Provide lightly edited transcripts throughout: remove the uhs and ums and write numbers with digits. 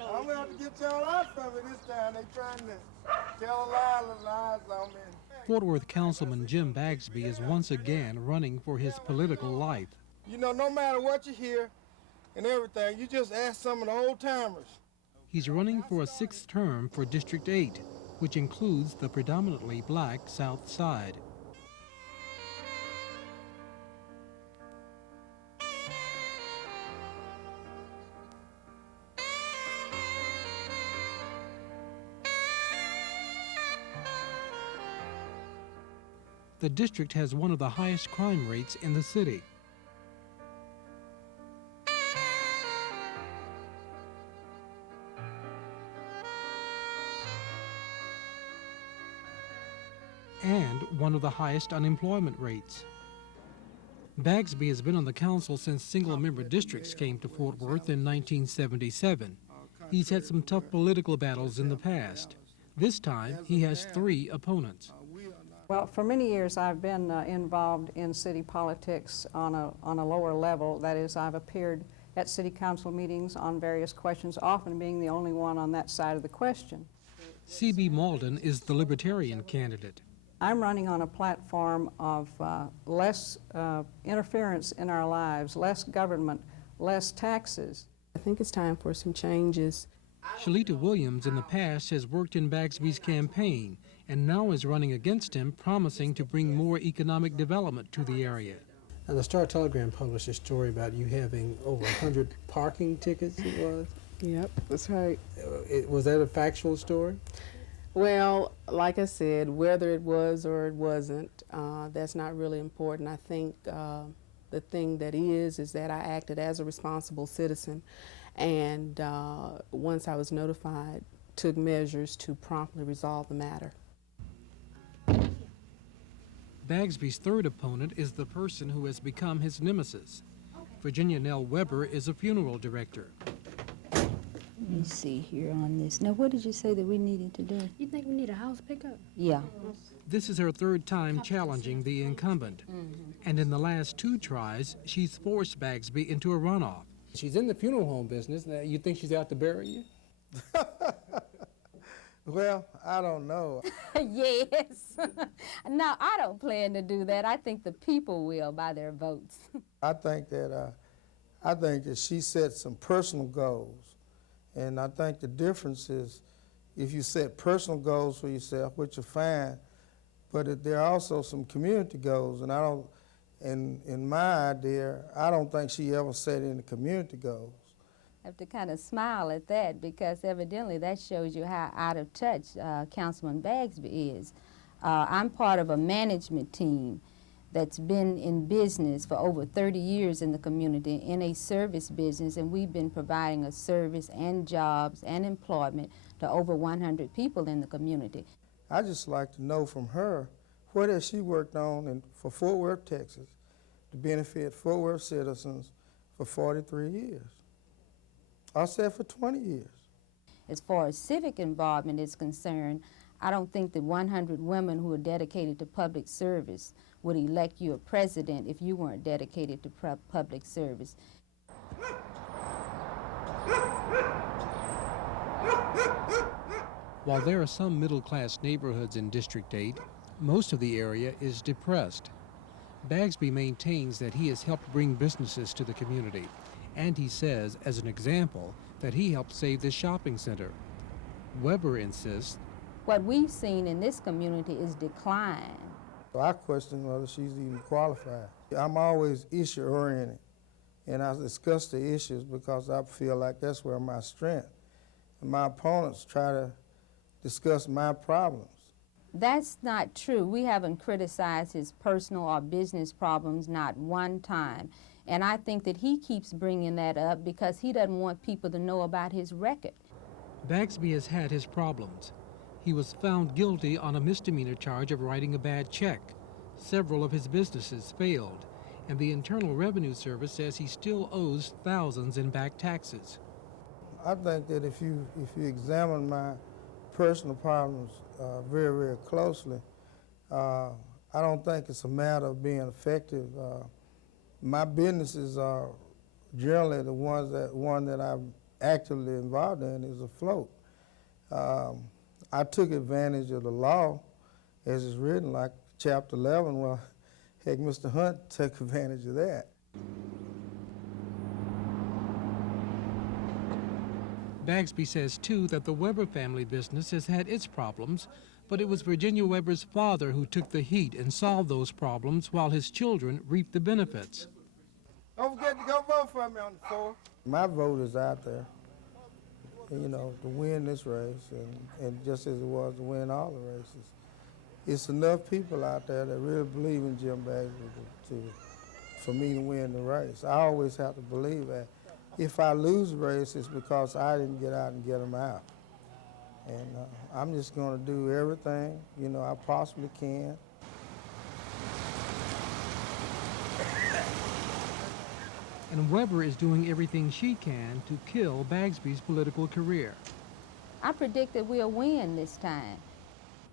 I'm gonna have to get y'all out from it this time. They trying to tell a lies on me. Fort Worth Councilman Jim Bagsby is once again running for his political life. You know, no matter what you hear and everything, you just ask some of the old timers. He's running for a 6th term for District 8, which includes the predominantly black South Side. The district has one of the highest crime rates in the city. And one of the highest unemployment rates. Bagsby has been on the council since single-member districts came to Fort Worth in 1977. He's had some tough political battles in the past. This time, he has 3 opponents. Well, for many years I've been involved in city politics on a lower level. That is, I've appeared at city council meetings on various questions, often being the only one on that side of the question. C.B. Mauldin is the Libertarian candidate. I'm running on a platform of less interference in our lives, less government, less taxes. I think it's time for some changes. Shelita Williams in the past has worked in Bagsby's campaign and now is running against him, promising to bring more economic development to the area. And the Star-Telegram published a story about you having over 100 parking tickets, it was? Yep, that's right. Was that a factual story? Well, like I said, whether it was or it wasn't, that's not really important. I think the thing that is that I acted as a responsible citizen, and once I was notified, took measures to promptly resolve the matter. Bagsby's 3rd opponent is the person who has become his nemesis. Virginia Nell Weber is a funeral director. Let me see here on this. Now, what did you say that we needed to do? You think we need a house pickup? Yeah. This is her 3rd time challenging the incumbent. And in the last 2 tries, she's forced Bagsby into a runoff. She's in the funeral home business. Now, you think she's out to bury you? Well, I don't know. Yes. No, I don't plan to do that. I think the people will by their votes. I think that she set some personal goals, and I think the difference is if you set personal goals for yourself, which are fine, but there are also some community goals, and in my idea, I don't think she ever set any community goals. I have to kind of smile at that because evidently that shows you how out of touch Councilman Bagsby is. I'm part of a management team that's been in business for over 30 years in the community, in a service business, and we've been providing a service and jobs and employment to over 100 people in the community. I just like to know from her, what has she worked on for Fort Worth, Texas, to benefit Fort Worth citizens for 43 years? I said for 20 years. As far as civic involvement is concerned, I don't think that 100 women who are dedicated to public service would elect you a president if you weren't dedicated to public service. While there are some middle-class neighborhoods in District 8, most of the area is depressed. Bagsby maintains that he has helped bring businesses to the community, and he says, as an example, that he helped save this shopping center. Weber insists, what we've seen in this community is decline. So I question whether she's even qualified. I'm always issue-oriented, and I discuss the issues because I feel like that's where my strength. And my opponents try to discuss my problems. That's not true. We haven't criticized his personal or business problems not one time. And I think that he keeps bringing that up because he doesn't want people to know about his record. Bagsby has had his problems. He was found guilty on a misdemeanor charge of writing a bad check. Several of his businesses failed, and the Internal Revenue Service says he still owes thousands in back taxes. I think that if you examine my personal problems very, very closely, I don't think it's a matter of being effective. My businesses are generally the one that I've actively involved in is afloat. I took advantage of the law as it's written, like Chapter 11. Well, heck, Mr. Hunt took advantage of that. Bagsby says, too, that the Weber family business has had its problems, but it was Virginia Weber's father who took the heat and solved those problems while his children reaped the benefits. Don't forget to go vote for me on the 4th. My vote is out there, you know, to win this race, and just as it was to win all the races. It's enough people out there that really believe in Jim Bagsby for me to win the race. I always have to believe that. If I lose the race, it's because I didn't get out and get them out. And I'm just going to do everything, you know, I possibly can. And Weber is doing everything she can to kill Bagsby's political career. I predict that we'll win this time.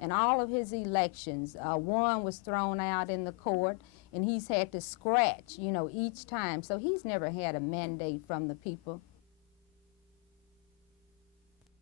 And all of his elections, one was thrown out in the court, and he's had to scratch, you know, each time. So he's never had a mandate from the people.